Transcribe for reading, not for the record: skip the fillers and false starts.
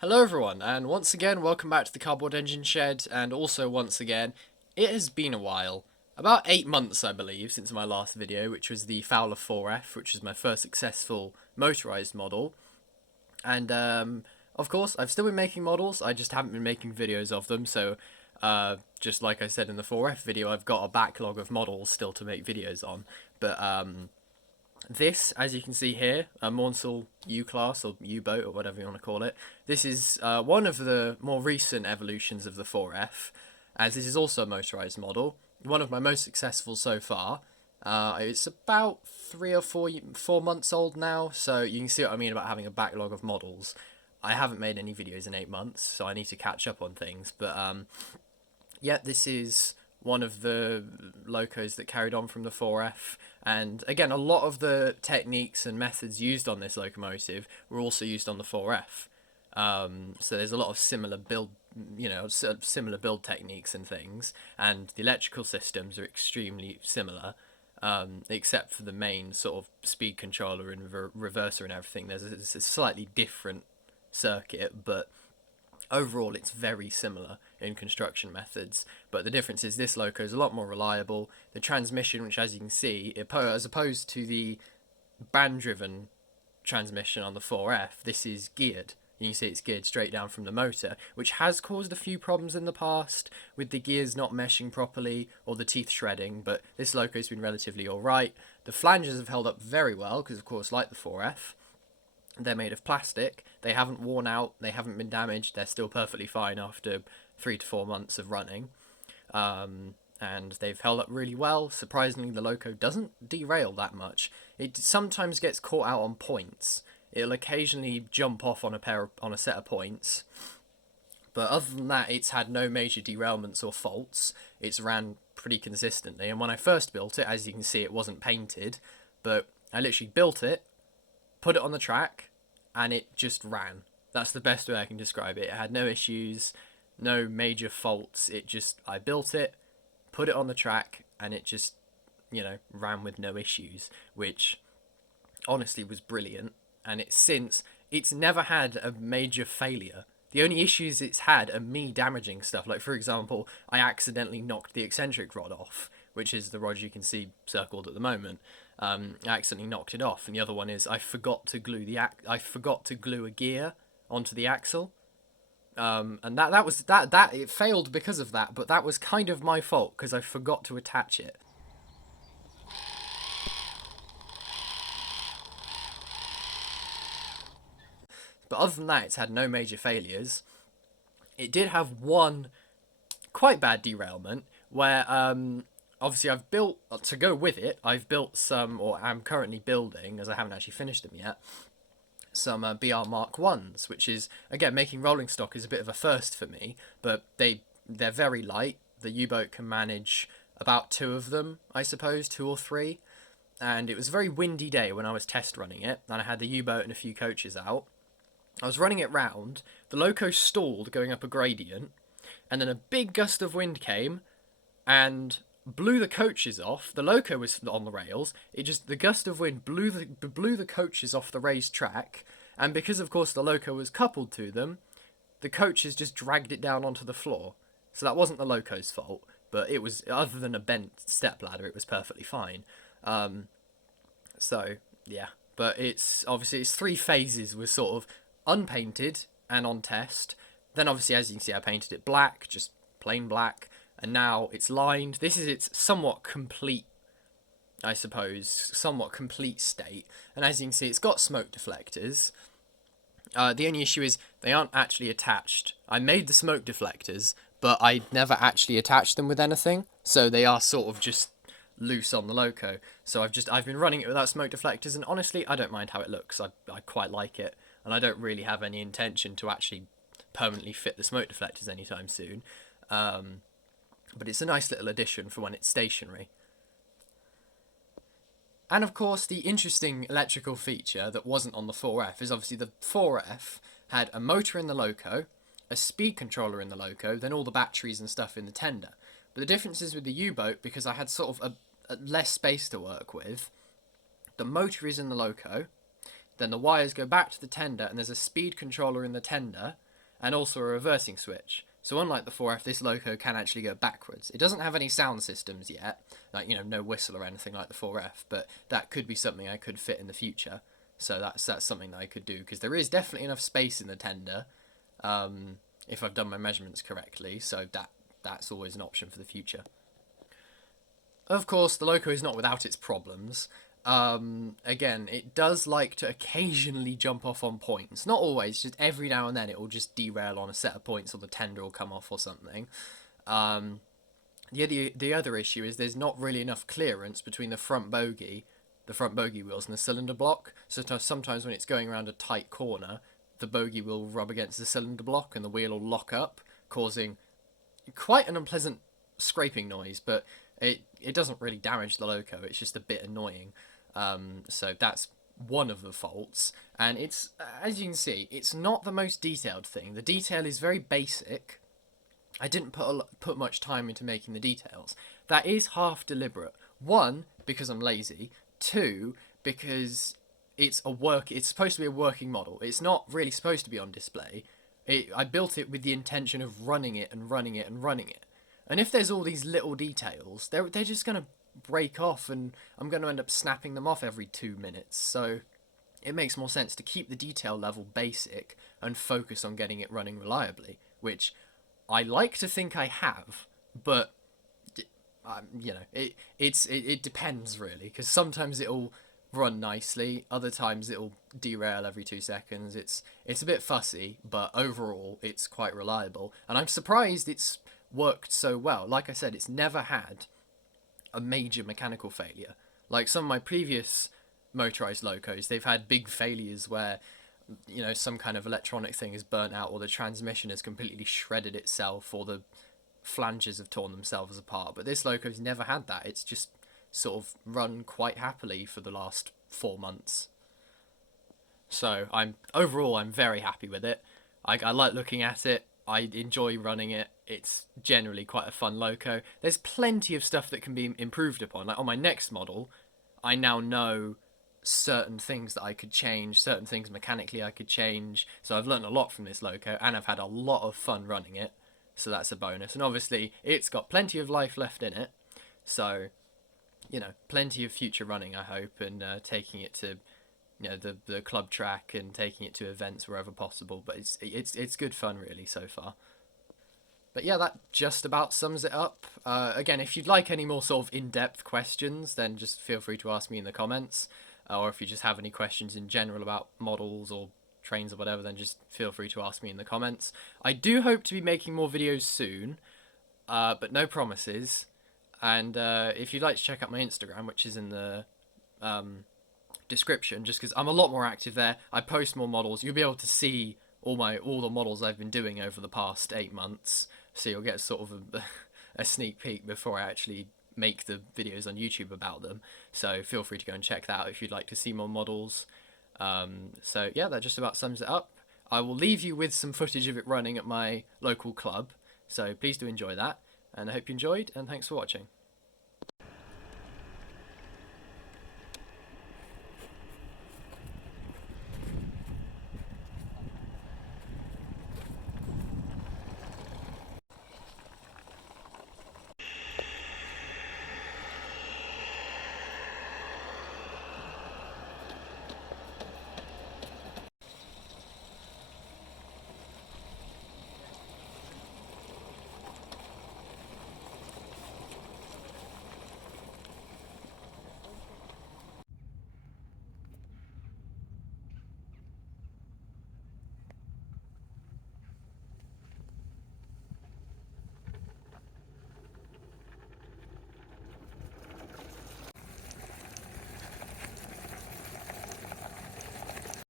Hello everyone, and once again, welcome back to the Cardboard Engine Shed, and also once again, it has been a while. About 8 months, I believe, since my last video, which was the Fowler 4F, which was my first successful motorised model. And, of course, I've still been making models, I just haven't been making videos of them, so, just like I said in the 4F video, I've got a backlog of models still to make videos on. But, this, as you can see here, a Maunsell U-Class, or U-Boat, or whatever you want to call it. This is one of the more recent evolutions of the 4F, as this is also a motorised model. One of my most successful so far. It's about 3 or 4 months old now, so you can see what I mean about having a backlog of models. I haven't made any videos in 8 months, so I need to catch up on things, but yeah, this is one of the locos that carried on from the 4F. And again, a lot of the techniques and methods used on this locomotive were also used on the 4F. So there's a lot of similar build, similar build techniques and things. And the electrical systems are extremely similar, except for the main sort of speed controller and reverser and everything. There's a slightly different circuit, but overall it's very similar in construction methods, but the difference is this loco is a lot more reliable. The transmission, which as you can see, as opposed to the band driven transmission on the 4F, this is geared. You can see it's geared straight down from the motor, which has caused a few problems in the past with the gears not meshing properly or the teeth shredding, but this loco's been relatively alright. The flanges have held up very well because, of course, like the 4F, they're made of plastic. They haven't worn out. They haven't been damaged. They're still perfectly fine after 3 to 4 months of running. And they've held up really well. Surprisingly, the loco doesn't derail that much. It sometimes gets caught out on points. It'll occasionally jump off on a set of points. But other than that, it's had no major derailments or faults. It's ran pretty consistently. And when I first built it, as you can see, it wasn't painted. But I literally built it, put it on the track, and it just ran. That's the best way I can describe it. It had no issues, no major faults. I built it, put it on the track, and it just, ran with no issues, which honestly was brilliant. And it's never had a major failure. The only issues it's had are me damaging stuff. Like, for example, I accidentally knocked the eccentric rod off, which is the rod you can see circled at the moment. I accidentally knocked it off, and the other one is I forgot to glue a gear onto the axle, and that it failed because of that. But that was kind of my fault because I forgot to attach it. But other than that, it's had no major failures. It did have one quite bad derailment where obviously I've built to go with it. I've built some, or I'm currently building, as I haven't actually finished them yet, some BR Mark Ones, which is again making rolling stock is a bit of a first for me. But they're very light. The U-boat can manage about 2 of them, I suppose, 2 or 3. And it was a very windy day when I was test running it, and I had the U-boat and a few coaches out. I was running it round. The loco stalled going up a gradient, and then a big gust of wind came and blew the coaches off. The loco was on the rails. The gust of wind blew the coaches off the raised track, and because of course the loco was coupled to them, the coaches just dragged it down onto the floor. So that wasn't the loco's fault, but it was, other than a bent stepladder, it was perfectly fine. So yeah, but it's 3 phases with sort of unpainted and on test. Then obviously, as you can see, I painted it black, just plain black, and now it's lined. This is its somewhat complete, I suppose, somewhat complete state. And as you can see, it's got smoke deflectors. The only issue is they aren't actually attached. I made the smoke deflectors, but I never actually attached them with anything, so they are sort of just loose on the loco. So I've been running it without smoke deflectors, and honestly, I don't mind how it looks. I quite like it, and I don't really have any intention to actually permanently fit the smoke deflectors anytime soon. But it's a nice little addition for when it's stationary. And of course, the interesting electrical feature that wasn't on the 4F is obviously the 4F had a motor in the loco, a speed controller in the loco, then all the batteries and stuff in the tender. But the difference is with the U-boat, because I had sort of a less space to work with, the motor is in the loco, then the wires go back to the tender, and there's a speed controller in the tender, and also a reversing switch. So unlike the 4F, this loco can actually go backwards. It doesn't have any sound systems yet, like, no whistle or anything like the 4F, but that could be something I could fit in the future. So that's something that I could do, because there is definitely enough space in the tender, if I've done my measurements correctly, so that's always an option for the future. Of course, the loco is not without its problems. Again, it does like to occasionally jump off on points. Not always, just every now and then it will just derail on a set of points, or the tender will come off or something. The other issue is there's not really enough clearance between the front bogie wheels, and the cylinder block. So sometimes when it's going around a tight corner, the bogie will rub against the cylinder block and the wheel will lock up, causing quite an unpleasant scraping noise, but it doesn't really damage the loco, it's just a bit annoying. So that's one of the faults, and it's, as you can see, it's not the most detailed thing. The detail is very basic. I didn't put much time into making the details. That is half deliberate. One, because I'm lazy. Two, because it's supposed to be a working model. It's not really supposed to be on display. I built it with the intention of running it and running it and running it. And if there's all these little details, they're just going to break off, and I'm going to end up snapping them off every 2 minutes. So it makes more sense to keep the detail level basic and focus on getting it running reliably, which I like to think I have, but it depends really, because sometimes it'll run nicely, other times it'll derail every 2 seconds. It's a bit fussy, but overall it's quite reliable, and I'm surprised it's worked so well. Like I said, it's never had a major mechanical failure. Like some of my previous motorized locos, they've had big failures where some kind of electronic thing is burnt out, or the transmission has completely shredded itself, or the flanges have torn themselves apart. But this loco's never had that. It's just sort of run quite happily for the last 4 months. So I'm very happy with it. I like looking at it. I enjoy running it. It's generally quite a fun loco. There's plenty of stuff that can be improved upon. Like on my next model, I now know certain things that I could change, certain things mechanically I could change. So I've learned a lot from this loco, and I've had a lot of fun running it. So that's a bonus. And obviously, it's got plenty of life left in it. So, plenty of future running, I hope, and taking it to the club track and taking it to events wherever possible. But it's good fun really so far. But yeah, that just about sums it up. Again, if you'd like any more sort of in-depth questions, then just feel free to ask me in the comments. Or if you just have any questions in general about models or trains or whatever, then just feel free to ask me in the comments. I do hope to be making more videos soon, but no promises. And if you'd like to check out my Instagram, which is in the description, just because I'm a lot more active there, I post more models. You'll be able to see all the models I've been doing over the past 8 months, so you'll get sort of a sneak peek before I actually make the videos on YouTube about them. So feel free to go and check that out if you'd like to see more models. So yeah, that just about sums it up. I will leave you with some footage of it running at my local club, so please do enjoy that, and I hope you enjoyed, and thanks for watching.